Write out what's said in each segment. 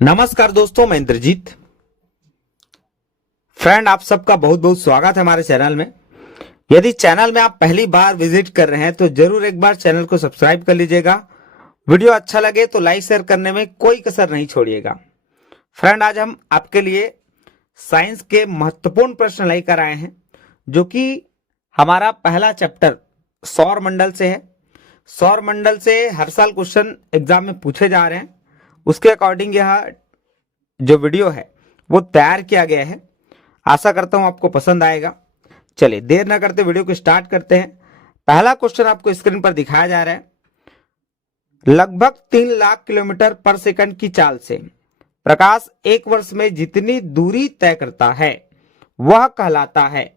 नमस्कार दोस्तों, मैं इंद्रजीत। फ्रेंड, आप सबका बहुत बहुत स्वागत है हमारे चैनल में। यदि चैनल में आप पहली बार विजिट कर रहे हैं तो जरूर एक बार चैनल को सब्सक्राइब कर लीजिएगा। वीडियो अच्छा लगे तो लाइक शेयर करने में कोई कसर नहीं छोड़िएगा। फ्रेंड, आज हम आपके लिए साइंस के महत्वपूर्ण प्रश्न लेकर आए हैं, जो कि हमारा पहला चैप्टर सौर मंडल से है। सौर मंडल से हर साल क्वेश्चन एग्जाम में पूछे जा रहे हैं। उसके अकॉर्डिंग यह जो वीडियो है वो तैयार किया गया है। आशा करता हूं आपको पसंद आएगा। चलिए देर ना करते वीडियो को स्टार्ट करते हैं। पहला क्वेश्चन आपको स्क्रीन पर दिखाया जा रहा है। लगभग 3 लाख किलोमीटर पर सेकंड की चाल से प्रकाश एक वर्ष में जितनी दूरी तय करता है वह कहलाता है,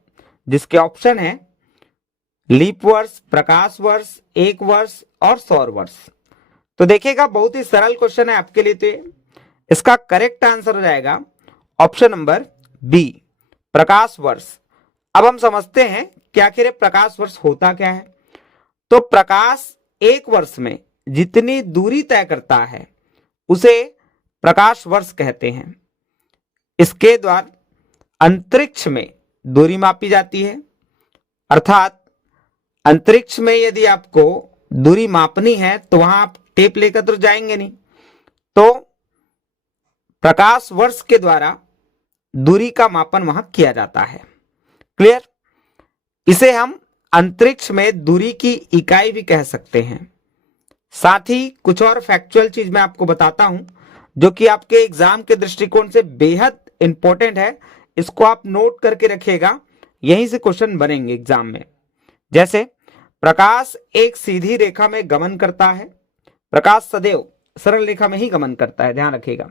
जिसके ऑप्शन है लीप वर्ष, प्रकाश वर्ष, एक वर्ष और सौर वर्ष। तो देखिएगा, बहुत ही सरल क्वेश्चन है आपके लिए। तो इसका करेक्ट आंसर हो जाएगा ऑप्शन नंबर बी, प्रकाश वर्ष। अब हम समझते हैं कि आखिर प्रकाश वर्ष होता क्या है। तो प्रकाश एक वर्ष में जितनी दूरी तय करता है उसे प्रकाश वर्ष कहते हैं। इसके द्वारा अंतरिक्ष में दूरी मापी जाती है। अर्थात अंतरिक्ष में यदि आपको दूरी मापनी है तो वहां आप टेप लेकर तो जाएंगे नहीं, तो प्रकाश वर्ष के द्वारा दूरी का मापन वहां किया जाता है। क्लियर? इसे हम अंतरिक्ष में दूरी की इकाई भी कह सकते हैं। साथ ही कुछ और फैक्चुअल चीज मैं आपको बताता हूं, जो कि आपके एग्जाम के दृष्टिकोण से बेहद इंपॉर्टेंट है। इसको आप नोट करके रखिएगा, यहीं से क्वेश्चन बनेंगे एग्जाम में। जैसे प्रकाश एक सीधी रेखा में गमन करता है। प्रकाश सदैव सरल रेखा में ही गमन करता है, ध्यान रखिएगा।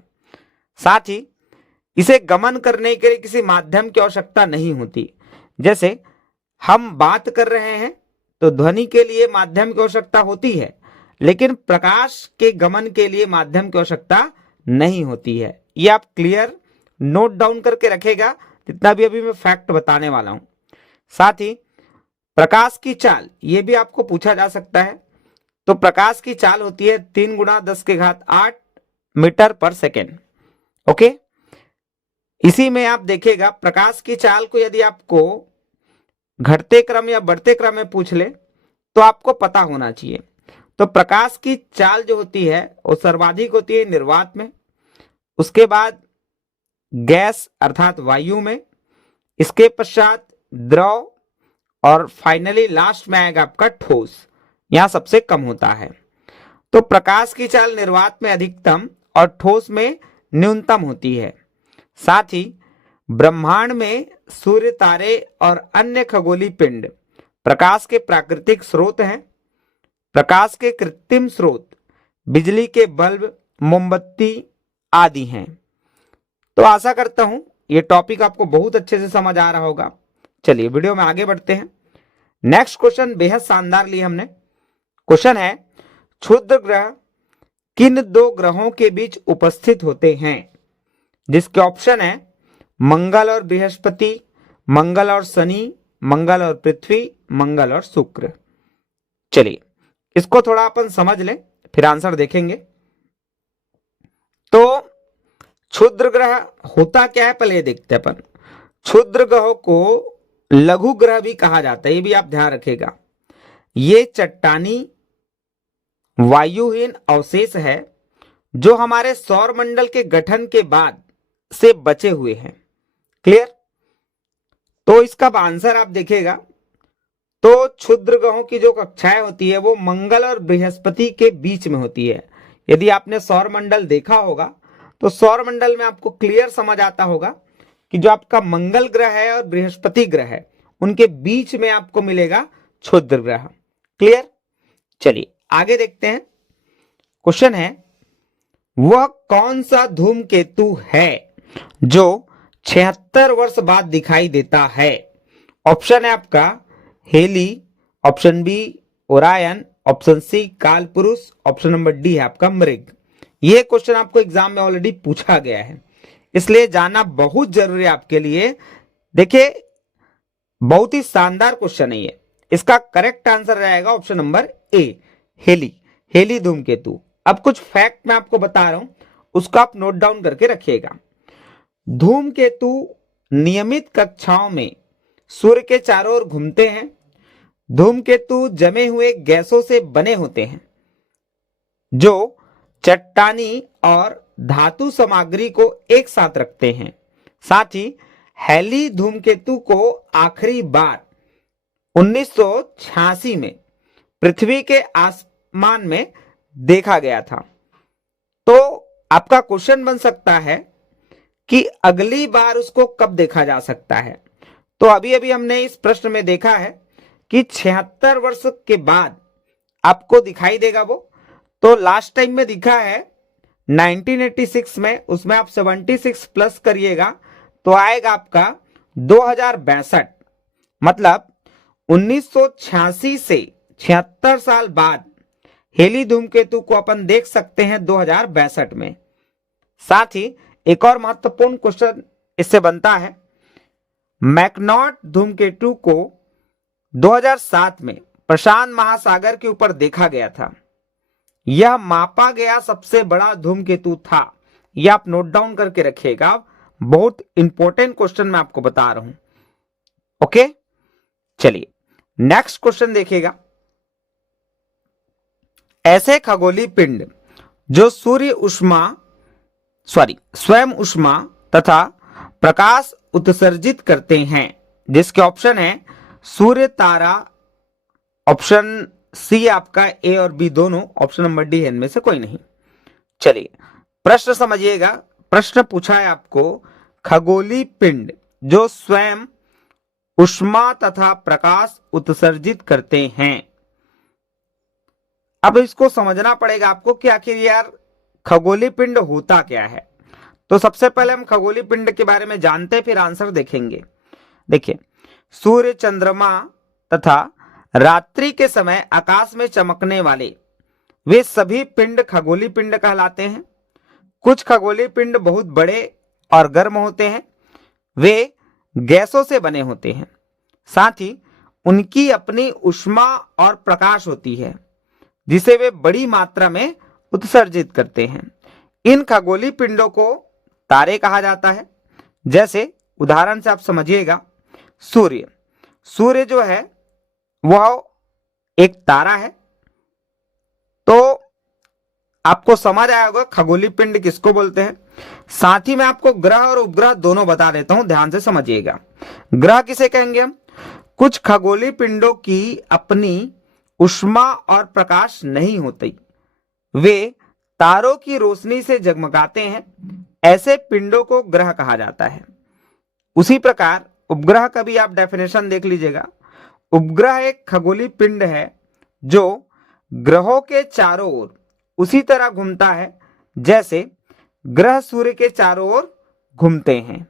साथ ही इसे गमन करने के लिए किसी माध्यम की आवश्यकता नहीं होती। जैसे हम बात कर रहे हैं तो ध्वनि के लिए माध्यम की आवश्यकता होती है, लेकिन प्रकाश के गमन के लिए माध्यम की आवश्यकता नहीं होती है। ये आप क्लियर नोट डाउन करके रखेगा, जितना भी अभी मैं फैक्ट बताने वाला हूं। साथ ही प्रकाश की चाल, ये भी आपको पूछा जा सकता है। तो प्रकाश की चाल होती है 3 × 10⁸ मीटर पर सेकेंड। ओके, इसी में आप देखिएगा, प्रकाश की चाल को यदि आपको घटते क्रम या बढ़ते क्रम में पूछ ले तो आपको पता होना चाहिए। तो प्रकाश की चाल जो होती है वो सर्वाधिक होती है निर्वात में, उसके बाद गैस अर्थात वायु में, इसके पश्चात द्रव, और फाइनली लास्ट में आएगा आपका ठोस। यहां सबसे कम होता है। तो प्रकाश की चाल निर्वात में अधिकतम और ठोस में न्यूनतम होती है। साथ ही ब्रह्मांड में सूर्य, तारे और अन्य खगोलीय पिंड प्रकाश के प्राकृतिक स्रोत हैं। प्रकाश के कृत्रिम स्रोत बिजली के बल्ब, मोमबत्ती आदि हैं। तो आशा करता हूं यह टॉपिक आपको बहुत अच्छे से समझ आ रहा होगा। चलिए वीडियो में आगे बढ़ते हैं। नेक्स्ट क्वेश्चन बेहद शानदार लिया हमने। क्वेश्चन है, क्षुद्र ग्रह किन 2 ग्रहों के बीच उपस्थित होते हैं? जिसके ऑप्शन है मंगल और बृहस्पति, मंगल और शनि, मंगल और पृथ्वी, मंगल और शुक्र। चलिए इसको थोड़ा अपन समझ लें, फिर आंसर देखेंगे। तो क्षुद्र ग्रह होता क्या है, पहले देखते हैं अपन। क्षुद्र ग्रहों को लघु ग्रह भी कहा जाता है, ये भी आप ध्यान रखिएगा। ये चट्टानी वायुहीन अवशेष है जो हमारे सौर मंडल के गठन के बाद से बचे हुए हैं। क्लियर? तो इसका आंसर आप देखिएगा, तो क्षुद्र ग्रहों की जो कक्षाएं होती है वो मंगल और बृहस्पति के बीच में होती है। यदि आपने सौर मंडल देखा होगा तो सौर मंडल में आपको क्लियर समझ आता होगा कि जो आपका मंगल ग्रह है और बृहस्पति ग्रह है उनके बीच में आपको मिलेगा क्षुद्र ग्रह। क्लियर? चलिए आगे देखते हैं। क्वेश्चन है, वह कौन सा धूमकेतु है जो 76 वर्ष बाद दिखाई देता है? ऑप्शन है आपका Halley, option B Orion, option C कालपुरुष, ऑप्शन नंबर डी है आपका मृग। यह क्वेश्चन आपको एग्जाम में ऑलरेडी पूछा गया है, इसलिए जानना बहुत जरूरी है आपके लिए। देखिए बहुत ही शानदार क्वेश्चन है ये। इसका करेक्ट आंसर रहेगा option number A, Halley, Halley धूमकेतु। अब कुछ फैक्ट मैं आपको बता रहा हूं उसको आप नोट डाउन करके रखिएगा। धूमकेतु नियमित कक्षाओं में सूर्य के चारों ओर घूमते हैं। धूमकेतु जमे हुए गैसों से बने होते हैं जो चट्टानी और धातु सामग्री को एक साथ रखते हैं। साथ ही हैली धूमकेतु को आखिरी बार 1986 में पृथ्वी के आसमान में देखा गया था। तो आपका क्वेश्चन बन सकता है कि अगली बार उसको कब देखा जा सकता है। तो अभी अभी हमने इस प्रश्न में देखा है कि 76 वर्ष के बाद आपको दिखाई देगा वो। तो लास्ट टाइम में दिखा है 1986 में, उसमें आप 76 प्लस करिएगा तो आएगा आपका 2062। मतलब 1986 से 76 साल बाद हेली धूमकेतु को अपन देख सकते हैं 2062 में। साथ ही एक और महत्वपूर्ण क्वेश्चन इससे बनता है, मैकनॉट धूमकेतु को 2007 में प्रशांत महासागर के ऊपर देखा गया था। यह मापा गया सबसे बड़ा धूमकेतु था। यह आप नोट डाउन करके रखिएगा, बहुत इंपॉर्टेंट क्वेश्चन मैं आपको बता रहा हूं। ओके, चलिए नेक्स्ट क्वेश्चन देखिएगा। ऐसे खगोलीय पिंड जो स्वयं ऊष्मा तथा प्रकाश उत्सर्जित करते हैं, जिसके ऑप्शन है सूर्य, तारा, ऑप्शन सी आपका ए और बी दोनों, ऑप्शन नंबर डी है, इनमें से कोई नहीं। चलिए प्रश्न समझिएगा। प्रश्न पूछा है आपको, खगोलीय पिंड जो स्वयं ऊष्मा तथा प्रकाश उत्सर्जित करते हैं। अब इसको समझना पड़ेगा आपको कि आखिर यार खगोलीय पिंड होता क्या है। तो सबसे पहले हम खगोलीय पिंड के बारे में जानते हैं, फिर आंसर देखेंगे। देखिए, सूर्य, चंद्रमा तथा रात्रि के समय आकाश में चमकने वाले वे सभी पिंड खगोलीय पिंड कहलाते हैं। कुछ खगोलीय पिंड बहुत बड़े और गर्म होते हैं, वे गैसों से बने होते हैं। साथ ही उनकी अपनी ऊष्मा और प्रकाश होती है जिसे वे बड़ी मात्रा में उत्सर्जित करते हैं। इन खगोलीय पिंडों को तारे कहा जाता है। जैसे उदाहरण से आप समझिएगा, सूर्य जो है वह एक तारा है। तो आपको समझ आया होगा खगोलीय पिंड किसको बोलते हैं। साथ ही मैं आपको ग्रह और उपग्रह दोनों बता देता हूं, ध्यान से समझिएगा। ग्रह किसे कहेंगे हम? कुछ खगोलीय पिंडों की अपनी ऊष्मा और प्रकाश नहीं होती, वे तारों की रोशनी से जगमगाते हैं। ऐसे पिंडों को ग्रह कहा जाता है। उसी प्रकार उपग्रह का भी आप डेफिनेशन देख लीजिएगा। उपग्रह एक खगोलीय पिंड है जो ग्रहों के चारों ओर उसी तरह घूमता है जैसे ग्रह सूर्य के चारों ओर घूमते हैं।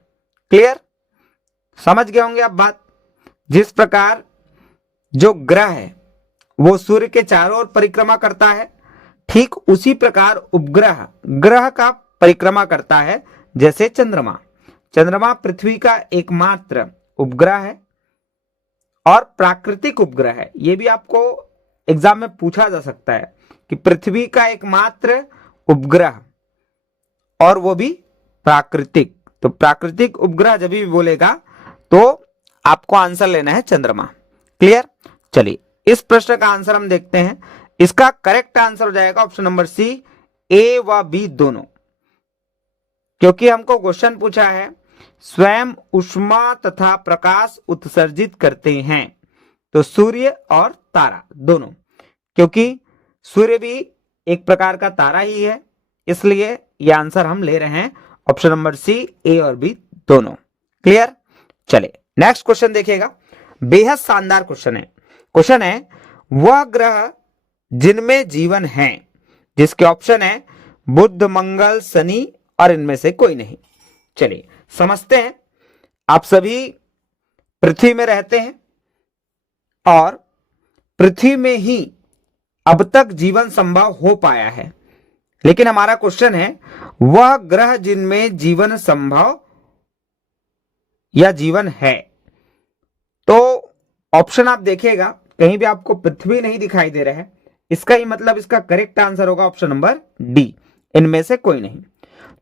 क्लियर? समझ गए होंगे आप बात। जिस प्रकार जो ग्रह है वो सूर्य के चारों ओर परिक्रमा करता है, ठीक उसी प्रकार उपग्रह ग्रह का परिक्रमा करता है। जैसे चंद्रमा पृथ्वी का एकमात्र उपग्रह है और प्राकृतिक उपग्रह है। यह भी आपको एग्जाम में पूछा जा सकता है कि पृथ्वी का एकमात्र उपग्रह और वो भी प्राकृतिक। तो प्राकृतिक उपग्रह जब भी बोलेगा तो आपको आंसर लेना है चंद्रमा। क्लियर? चलिए इस प्रश्न का आंसर हम देखते हैं। इसका करेक्ट आंसर हो जाएगा ऑप्शन नंबर सी, ए व बी दोनों, क्योंकि हमको क्वेश्चन पूछा है स्वयं ऊष्मा तथा प्रकाश उत्सर्जित करते हैं। तो सूर्य और तारा दोनों, क्योंकि सूर्य भी एक प्रकार का तारा ही है, इसलिए यह आंसर हम ले रहे हैं ऑप्शन नंबर सी, ए और बी दोनों। क्लियर? चले नेक्स्ट क्वेश्चन देखिएगा। बेहद शानदार क्वेश्चन है। क्वेश्चन है, वह ग्रह जिनमें जीवन है, जिसके ऑप्शन है बुध, मंगल, शनि और इनमें से कोई नहीं। चलिए समझते हैं। आप सभी पृथ्वी में रहते हैं और पृथ्वी में ही अब तक जीवन संभव हो पाया है, लेकिन हमारा क्वेश्चन है वह ग्रह जिनमें जीवन संभव या जीवन है। तो ऑप्शन आप देखिएगा, कहीं भी आपको पृथ्वी नहीं दिखाई दे रहा है, इसका ही मतलब इसका करेक्ट आंसर होगा ऑप्शन नंबर डी, इनमें से कोई नहीं।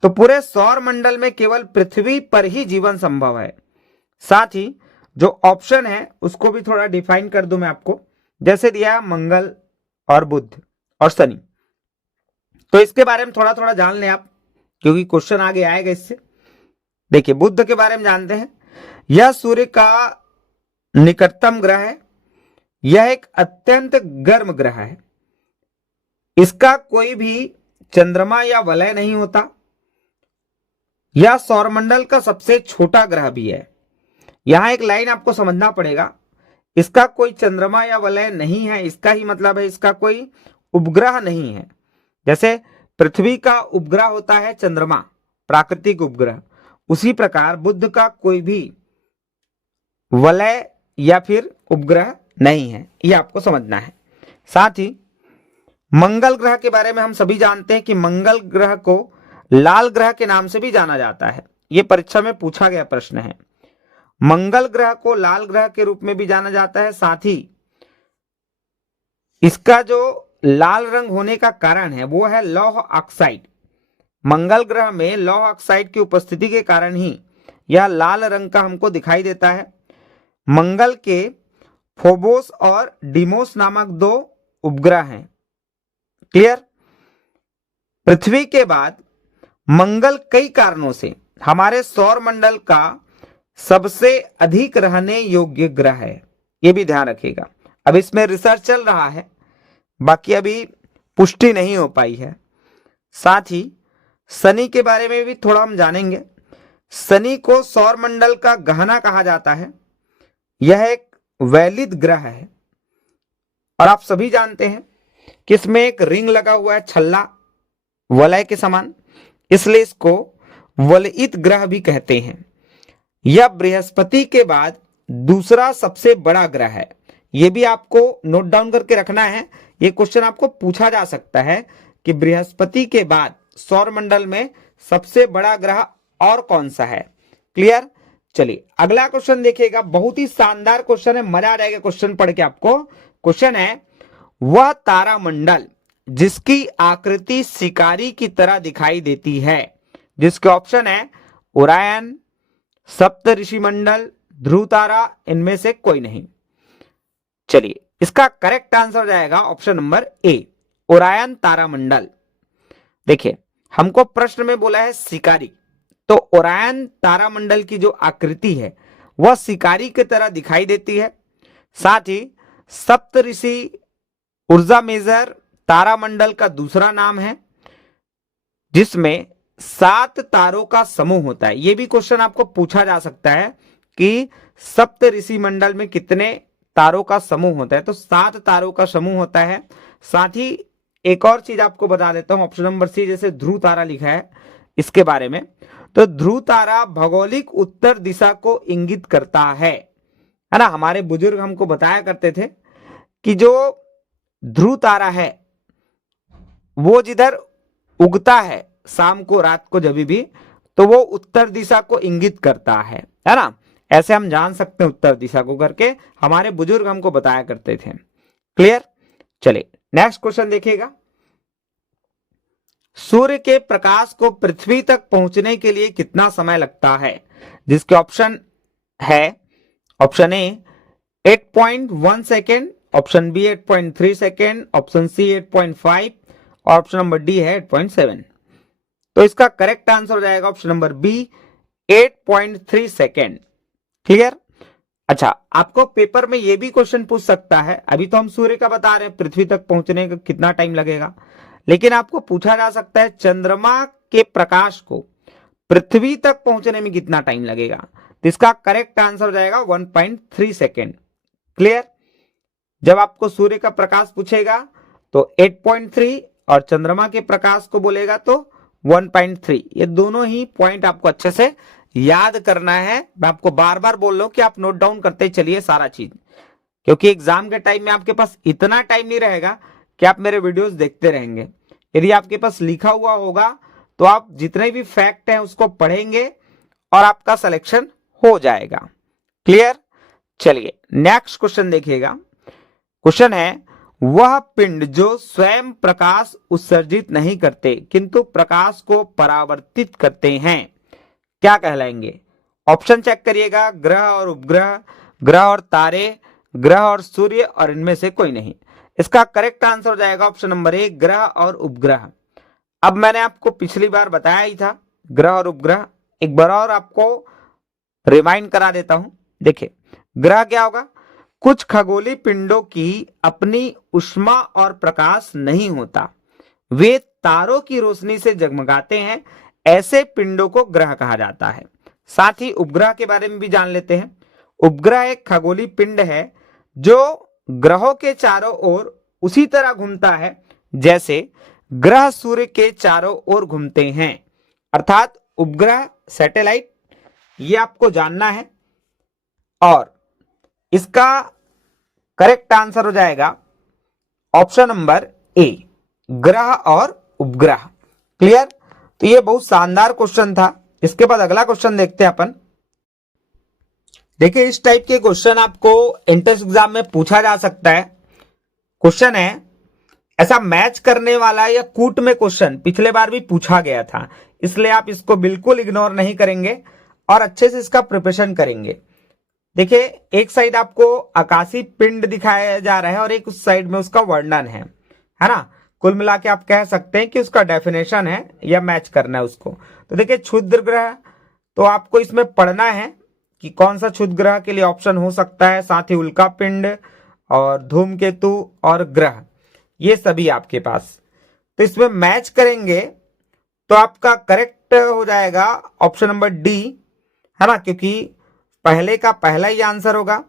तो पूरे सौर मंडल में केवल पृथ्वी पर ही जीवन संभव है। साथ ही जो ऑप्शन है उसको भी थोड़ा डिफाइन कर दूं मैं आपको, जैसे दिया मंगल और बुध और शनि। तो इसके बारे में थोड़ा थोड़ा जान लें आप, क्योंकि क्वेश्चन आगे आएगा इससे। देखिए बुध के बारे में जानते हैं, यह सूर्य का निकटतम ग्रह है। यह एक अत्यंत गर्म ग्रह है। इसका कोई भी चंद्रमा या वलय नहीं होता। यह सौरमंडल का सबसे छोटा ग्रह भी है। यहां एक लाइन आपको समझना पड़ेगा, इसका कोई चंद्रमा या वलय नहीं है, इसका ही मतलब है इसका कोई उपग्रह नहीं है। जैसे पृथ्वी का उपग्रह होता है चंद्रमा, प्राकृतिक उपग्रह, उसी प्रकार बुध का कोई भी वलय या फिर उपग्रह नहीं है, यह आपको समझना है। साथ ही मंगल ग्रह के बारे में हम सभी जानते हैं कि मंगल ग्रह को लाल ग्रह के नाम से भी जाना जाता है। यह परीक्षा में पूछा गया प्रश्न है। मंगल ग्रह को लाल ग्रह के रूप में भी जाना जाता है। साथ ही इसका जो लाल रंग होने का कारण है वो है लौह ऑक्साइड। मंगल ग्रह में लौह ऑक्साइड की उपस्थिति के कारण ही यह लाल रंग का हमको दिखाई देता है। मंगल के फोबोस और डिमोस नामक 2 उपग्रह हैं। क्लियर? पृथ्वी के बाद मंगल कई कारणों से हमारे सौर मंडल का सबसे अधिक रहने योग्य ग्रह है, यह भी ध्यान रखिएगा। अब इसमें रिसर्च चल रहा है, बाकी अभी पुष्टि नहीं हो पाई है। साथ ही शनि के बारे में भी थोड़ा हम जानेंगे। शनि को सौर मंडल का गहना कहा जाता है। यह एक वैलिद ग्रह है और आप सभी जानते हैं कि इसमें एक रिंग लगा हुआ है, छल्ला वलय के समान, इसलिए इसको वलयित ग्रह भी कहते हैं। यह बृहस्पति के बाद दूसरा सबसे बड़ा ग्रह है। यह भी आपको नोट डाउन करके रखना है। यह क्वेश्चन आपको पूछा जा सकता है कि बृहस्पति के बाद सौर मंडल में सबसे बड़ा ग्रह और कौन सा है। क्लियर? चलिए अगला क्वेश्चन देखिएगा, बहुत ही शानदार क्वेश्चन है, मजा आ जाएगा क्वेश्चन पढ़ के आपको। क्वेश्चन है, वह तारामंडल जिसकी आकृति शिकारी की तरह दिखाई देती है, जिसके ऑप्शन है ओरायन, सप्त ऋषि मंडल, ध्रुव तारा, इनमें से कोई नहीं। चलिए इसका करेक्ट आंसर हो जाएगा ऑप्शन नंबर ए, ओरायन तारामंडल। देखिए हमको प्रश्न में बोला है शिकारी, तो ओरायन तारामंडल की जो आकृति है वह शिकारी की तरह दिखाई देती है। साथ ही सप्त ऋषि ऊर्जा मेजर तारामंडल का दूसरा नाम है, जिसमें 7 तारों का समूह होता है। यह भी क्वेश्चन आपको पूछा जा सकता है कि सप्त ऋषि मंडल में कितने तारों का समूह होता है, तो 7 तारों का समूह होता है। साथ ही एक और चीज आपको बता देता हूं, ऑप्शन नंबर सी, जैसे ध्रुव तारा लिखा है इसके बारे में, तो ध्रुव तारा भौगोलिक उत्तर दिशा को इंगित करता है ना। हमारे बुजुर्ग हमको बताया करते थे कि जो ध्रुव तारा है वो जिधर उगता है शाम को, रात को, जब भी, तो वो उत्तर दिशा को इंगित करता है ना। ऐसे हम जान सकते हैं उत्तर दिशा को करके, हमारे बुजुर्ग हमको बताया करते थे। क्लियर? चलिए नेक्स्ट क्वेश्चन देखिएगा। सूर्य के प्रकाश को पृथ्वी तक पहुंचने के लिए कितना समय लगता है, जिसके ऑप्शन है, option A 8.1 second, option B 8.3 second, option C 8.5 और ऑप्शन नंबर डी है 8.7। तो इसका करेक्ट आंसर हो जाएगा option number B 8.3 second. Clear? अच्छा, आपको पेपर में यह भी क्वेश्चन पूछ सकता है, अभी तो हम सूर्य का बता रहे हैं पृथ्वी तक पहुंचने का कितना टाइम लगेगा, लेकिन आपको पूछा जा सकता है चंद्रमा के प्रकाश को पृथ्वी तक पहुंचने में कितना टाइम लगेगा। तो इसका करेक्ट आंसर हो जाएगा 1.3 सेकेंड। क्लियर? जब आपको सूर्य का प्रकाश पूछेगा तो 8.3 और चंद्रमा के प्रकाश को बोलेगा तो 1.3। ये दोनों ही पॉइंट आपको अच्छे से याद करना है। मैं आपको बार बार बोल रहा हूं कि आप नोट डाउन करते चलिए सारा चीज, क्योंकि एग्जाम के टाइम में आपके पास इतना टाइम नहीं रहेगा कि आप मेरे वीडियोस देखते रहेंगे। यदि आपके पास लिखा हुआ होगा तो आप जितने भी फैक्ट हैं उसको पढ़ेंगे और आपका सिलेक्शन हो जाएगा। क्लियर? चलिए नेक्स्ट क्वेश्चन देखिएगा। क्वेश्चन है, वह पिंड जो स्वयं प्रकाश उत्सर्जित नहीं करते किंतु प्रकाश को परावर्तित करते हैं क्या कहलाएंगे? ऑप्शन चेक करिएगा। ग्रह और उपग्रह, ग्रह और तारे, ग्रह और सूर्य, और इनमें से कोई नहीं। इसका करेक्ट आंसर हो जाएगा ऑप्शन नंबर ए, ग्रह और उपग्रह। अब मैंने आपको पिछली बार बताया ही था ग्रह और उपग्रह, एक बार और आपको रिमाइंड करा देता हूं। देखिए, ग्रह क्या होगा? कुछ खगोलीय पिंडों की अपनी ऊष्मा और प्रकाश नहीं होता, वे तारों की रोशनी से जगमगाते हैं, ऐसे पिंडों को ग्रह कहा जाता है। साथ ही उपग्रह के बारे में भी जान लेते हैं। उपग्रह एक खगोलीय पिंड है जो ग्रहों के चारों ओर उसी तरह घूमता है जैसे ग्रह सूर्य के चारों ओर घूमते हैं, अर्थात उपग्रह, सैटेलाइट, ये आपको जानना है। और इसका करेक्ट आंसर हो जाएगा ऑप्शन नंबर ए, ग्रह और उपग्रह। क्लियर? तो ये बहुत शानदार क्वेश्चन था। इसके बाद अगला क्वेश्चन देखते हैं अपन। देखिए, इस टाइप के क्वेश्चन आपको एंट्रेंस एग्जाम में पूछा जा सकता है। क्वेश्चन है, ऐसा मैच करने वाला या कूट में क्वेश्चन पिछले बार भी पूछा गया था, इसलिए आप इसको बिल्कुल इग्नोर नहीं करेंगे और अच्छे से इसका प्रिपरेशन करेंगे। देखिए, एक साइड आपको आकाशीय पिंड दिखाया जा रहा है और एक उस साइड में उसका वर्णन है ना। कुल मिला के आप कह सकते हैं कि उसका डेफिनेशन है या मैच करना है उसको। तो देखिए, क्षुद्र ग्रह, तो आपको इसमें पढ़ना है कि कौन सा क्षुद्र ग्रह के लिए ऑप्शन हो सकता है। साथ ही उल्का पिंड और धूमकेतु और ग्रह, ये सभी आपके पास। तो इसमें मैच करेंगे तो आपका करेक्ट हो जाएगा ऑप्शन नंबर डी, है ना, क्योंकि पहले का पहला ही आंसर होगा,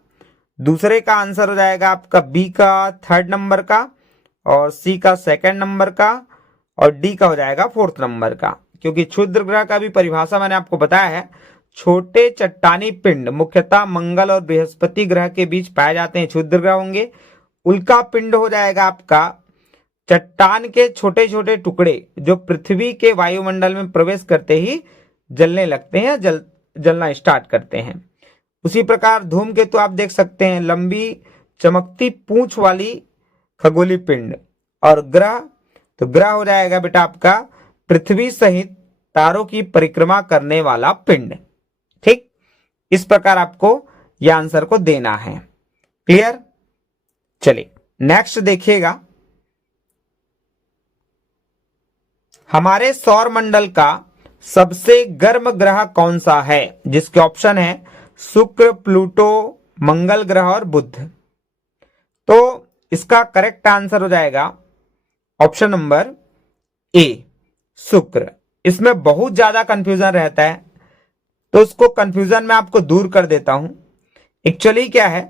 दूसरे का आंसर हो जाएगा आपका बी का थर्ड नंबर का, और सी का सेकंड नंबर का, और डी का हो जाएगा फोर्थ नंबर का। क्योंकि क्षुद्र ग्रह का भी परिभाषा मैंने आपको बताया है, छोटे चट्टानी पिंड मुख्यतः मंगल और बृहस्पति ग्रह के बीच पाए जाते हैं, क्षुद्र ग्रह होंगे। उल्का पिंड हो जाएगा आपका चट्टान के छोटे छोटे टुकड़े जो पृथ्वी के वायुमंडल में प्रवेश करते ही जलने लगते हैं, जलना स्टार्ट करते हैं। उसी प्रकार धूमकेतु आप देख सकते हैं, लंबी चमकती पूंछ वाली खगोलीय पिंड। और ग्रह, तो ग्रह हो जाएगा बेटा आपका पृथ्वी सहित तारों की परिक्रमा करने वाला पिंड। ठीक, इस प्रकार आपको यह आंसर को देना है। क्लियर? चलिए नेक्स्ट देखिएगा। हमारे सौर मंडल का सबसे गर्म ग्रह कौन सा है? जिसके ऑप्शन है शुक्र, प्लूटो, मंगल ग्रह और बुध। तो इसका करेक्ट आंसर हो जाएगा ऑप्शन नंबर ए, शुक्र। इसमें बहुत ज्यादा कंफ्यूजन रहता है, तो उसको कंफ्यूजन में आपको दूर कर देता हूं। एक्चुअली क्या है,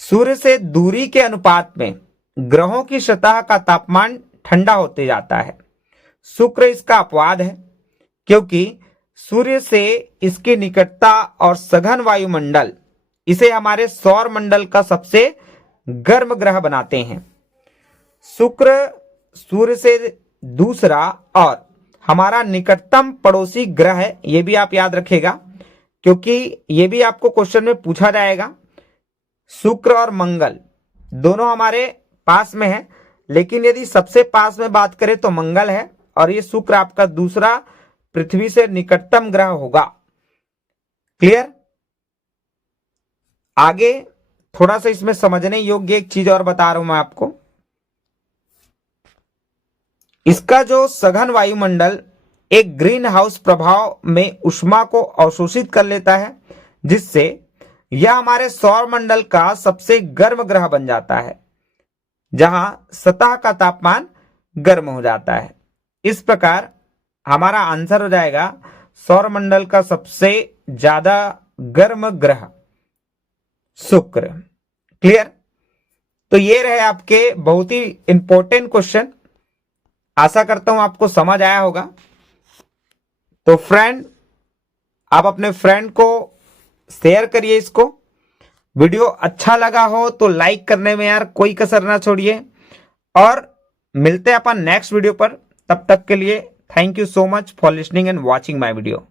सूर्य से दूरी के अनुपात में ग्रहों की सतह का तापमान ठंडा होते जाता है। शुक्र इसका अपवाद है, क्योंकि सूर्य से इसकी निकटता और सघन वायुमंडल इसे हमारे सौर मंडल का सबसे गर्म ग्रह बनाते हैं। शुक्र सूर्य से दूसरा और हमारा निकटतम पड़ोसी ग्रह है, यह भी आप याद रखेगा, क्योंकि यह भी आपको क्वेश्चन में पूछा जाएगा। शुक्र और मंगल दोनों हमारे पास में है, लेकिन यदि सबसे पास में बात करें तो मंगल है, और ये शुक्र आपका दूसरा पृथ्वी से निकटतम ग्रह होगा। क्लियर? आगे थोड़ा सा इसमें समझने योग्य एक चीज और बता रहा हूं मैं आपको। इसका जो सघन वायुमंडल एक ग्रीन हाउस प्रभाव में ऊष्मा को अवशोषित कर लेता है, जिससे यह हमारे सौर मंडल का सबसे गर्म ग्रह बन जाता है, जहां सतह का तापमान गर्म हो जाता है। इस प्रकार हमारा आंसर हो जाएगा सौर मंडल का सबसे ज्यादा गर्म ग्रह शुक्र। क्लियर? तो ये रहे आपके बहुत ही इंपॉर्टेंट क्वेश्चन। आशा करता हूं आपको समझ आया होगा। तो फ्रेंड, आप अपने फ्रेंड को शेयर करिए इसको। वीडियो अच्छा लगा हो तो लाइक करने में यार कोई कसर ना छोड़िए, और मिलते हैं अपन नेक्स्ट वीडियो पर। तब तक के लिए thank you so much for listening and watching my video.